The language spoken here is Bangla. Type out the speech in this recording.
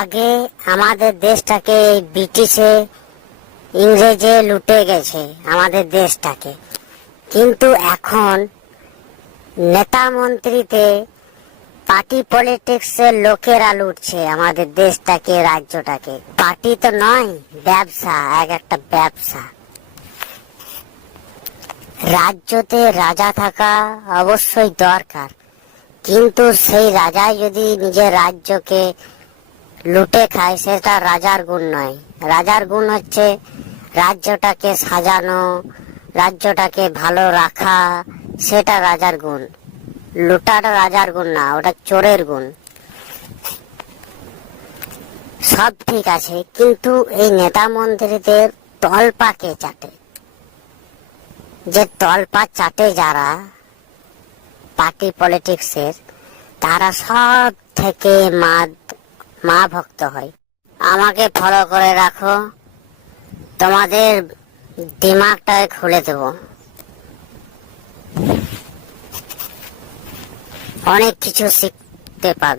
আগে আমাদের দেশটাকে ব্রিটিশে ইংরেজে লুটে গেছে আমাদের দেশটাকে, কিন্তু এখন নেতা মন্ত্রীতে পার্টি পলিটিক্সের লোকেরা লুটছে আমাদের দেশটাকে, রাজ্যটাকে। পার্টি তো নয়, ব্যবসা, একটা ব্যবসা। রাজ্যতে রাজা থাকা অবশ্যই দরকার, কিন্তু সেই রাজাই যদি নিজের রাজ্যকে লুটে খায় সেটা রাজার গুণ নয়। রাজার গুণ হচ্ছে রাজ্যটাকে সাজানো, রাজ্যটাকে ভালো রাখা, সেটা রাজার গুণ। লুটাটা রাজার গুণ না, ওটা চোরের গুণ। সব ঠিক আছে, কিন্তু এই নেতা মন্ত্রীদের তলপা কে চাটে? যে তলপা চাটে যারা পার্টি পলিটিক্সের, তারা সব থেকে মা ভক্ত হয়। আমাকে ফলো করে রাখো, তোমাদের দিমাগটাকে খুলে দেবো। অনেক কিছু শিখতে পাবে।